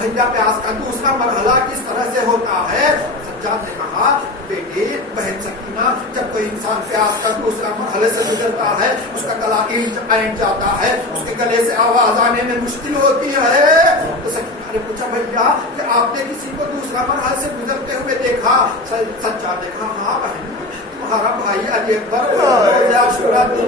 بھیا پیاس کا دوسرا مرحلہ کس طرح سے ہوتا ہے؟ سجاد نے کہا بیٹی بہن سکینہ جب کوئی انسان پیاس کا دوسرا مرحلے سے گزرتا ہے اس کا گلا اینٹ جاتا ہے, اس کے گلے سے آواز آنے میں مشکل ہوتی ہے. تو سکینہ نے پوچھا بھیا کہ آپ نے کسی کو دوسرا مرحلے سے گزرتے ہوئے دیکھا؟ سجاد نے کہا ہاں بہن تمہارا بھائی علی اکبر اپنے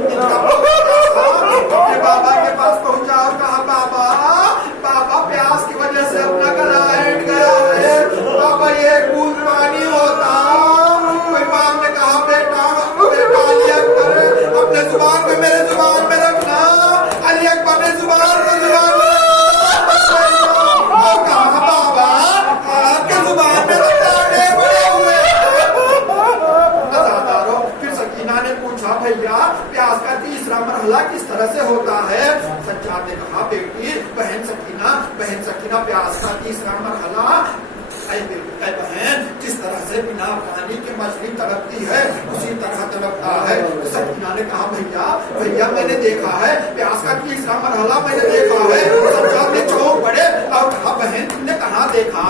بابا کے پاس پہنچا اور کہا بابا پیاس کی وجہ سے اپنا گلا اینٹ گیا ہے, بابا یہ بوند پانی ہوتا. کوئی ماں نے کہا بیٹا علی اکبر اپنے زبان میں میرے زبان میں رکھنا. علی اکبر نے زبان کو زبان میں کہا بابا آپ کے زبان میں رکھنے بڑے ہوئے. پھر سکینہ نے پوچھا بھیا پیاس کا تیسرا مرحلہ کس طرح سے ہوتا ہے؟ سجاد نے کہا بیٹی بہن سکینہ پیاس کا تیسرا مرحلہ بہن جس طرح سے بنا پانی کے مچھلی تڑپتی ہے اسی طرح تڑپتا ہے. سکینہ نے کہا بھیا میں نے دیکھا ہے پیاس کا تیسرا مرحلہ میں نے دیکھا ہے. سجاد نے چونک پڑے اور کہا بہن تم نے کہاں دیکھا؟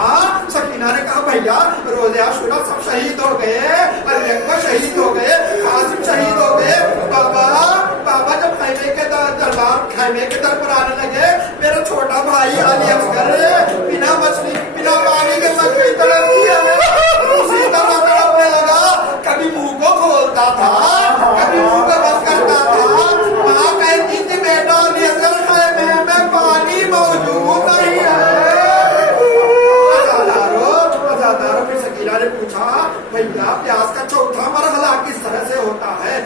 سکینہ نے کہا بھیا روز عاشورہ سب شہید ہو گئے, علی اکبر شہید ہو گئے, قاسم شہید ہو گئے. بابا جب خیمے کے در پر آنے لگے میرا چھوٹا بھائی علی اصغر بنا پانی کے مچھلی تڑپتی ہے اسی طرح تڑپنے لگا. کبھی منہ کو کھولتا تھا کبھی منہ کو بند کرتا تھا. ماں کہتی تھی بیٹا علی اصغر خیمے میں پانی موجود نہیں ہے. پھر سکینہ نے پوچھا بھیا پیاس کا چوتھا مرحلہ کس طرح سے ہوتا ہے؟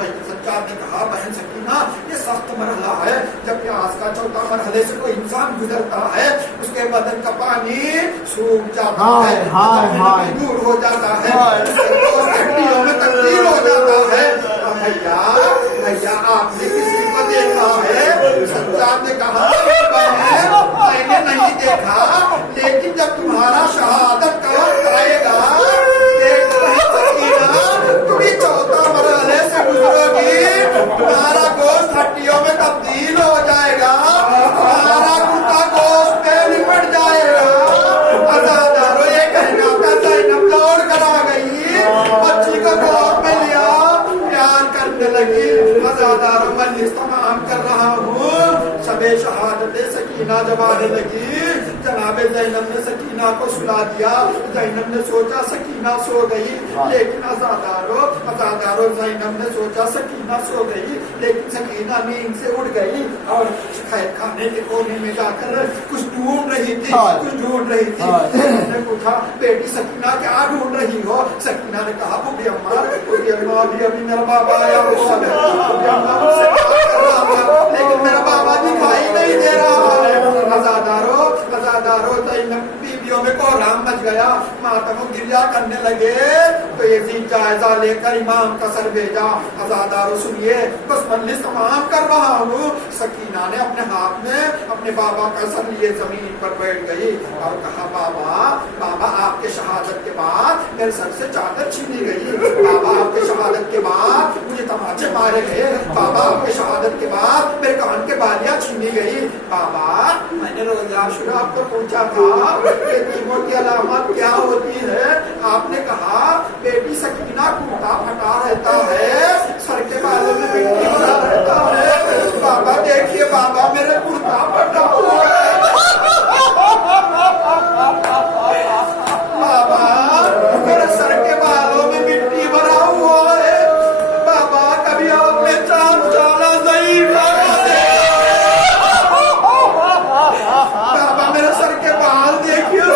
سجاد نے کہا بہن سکینہ یہ سخت مرحلہ ہے جب پیاس کا چوتھا مرحلے سے کوئی انسان گزرتا ہے اس کے بدن کا پانی سوکھ جاتا ہے, دور ہو جاتا ہے, ہڈیوں میں تبدیل ہو جاتا ہے. بھیا آپ نے کسی کو دیکھا ہے؟ سجاد نے کہا میں نے نہیں دیکھا لیکن جب تمہارا شہادت کا وقت آئے گا تم چوتھا مرحلے سے گزرو گی, تمہارا گوشت ہڈیوں میں تبدیل ہو جائے گا, تمہارا کتا گوشت میں لپٹ جائے گا. عزادارو یہ کہنا تھا زینب دوڑ کر آ گئی, بچی کو گود میں لیا, پیار کرنے لگی. عزادارو مجلس تمام کر رہا ہوں, شب شہادت سکینہ جب آنے لگی جناب زینب نے سکینہ کو سلا دیا. زینب نے سوچا سکینہ سو گئی لیکن عزادارو زینب نے سوچا سکینہ سو گئی لیکن سکینہ نیند سے اٹھ گئی اور کھانے کے کونے میں جا کر کچھ ڈھونڈ رہی تھی. نے پوچھا بیٹی سکینہ کیا ڈھونڈ رہی ہو؟ سکینہ نے کہا پھوپھی اماں ابھی میرا بابا آیا ہوا ہے لیکن میرا بابا دکھائی نہیں دے رہا ہے. عزادارو بیویوں میں کوہرام مچ گیا, ماتم و گریا کرنے لگے. تو یزید جائزہ لے کر امام کا سر بھیجا. عزادارو سنیے بس مجلس تمام کر رہا ہوں. سکینہ نے اپنے ہاتھ میں اپنے بابا کا سر لیے زمین پر بیٹھ گئی اور کہا بابا آپ کے شہادت کے بعد میرے سر سے چادر چھینی گئی, بابا آپ کے شہادت کے بعد مجھے تماچے مارے گئے, بابا آپ کے شہادت کے بعد میرے کان کے بالیاں چھینی گئی. بابا میں نے روزہ عاشورہ آپ کو پوچھا تھا کہ یتیموں کی علامت کیا ہوتی ہے؟ آپ نے کہا بیٹی سکینہ کرتا پھٹا رہتا ہے, سر کے بالوں میں مٹی بھرا رہتا ہے. بابا دیکھیے بابا میرے کرتا پھٹا ہوا ہے. بابا میرے سر کے بالوں میں مٹی بھرا ہوا ہے. بابا کبھی آپ نے چاند چالا ضعیف بابا میرے سر کے بال دیکھیے.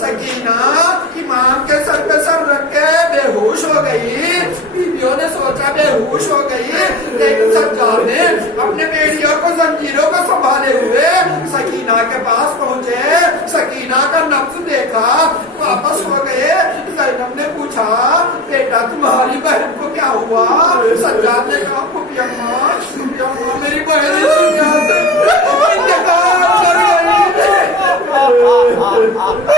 سکینہ امام کے سر پہ سر رکھ کے بے ہوش ہو گئی. بیویوں نے سوچا بے ہوش ہو گئی لیکن سجاد نے اپنے بیڑیوں کو زنجیروں کو سنبھالے ہوئے سکینہ کے پاس پہنچے. سکینہ کا نبض دیکھا, واپس ہو گئے. زینب نے پوچھا بیٹا تمہاری بہن کو کیا ہوا؟ سجاد نے کہا پھوپھی اماں میری بہن دنیا سے انتقال کر گئی.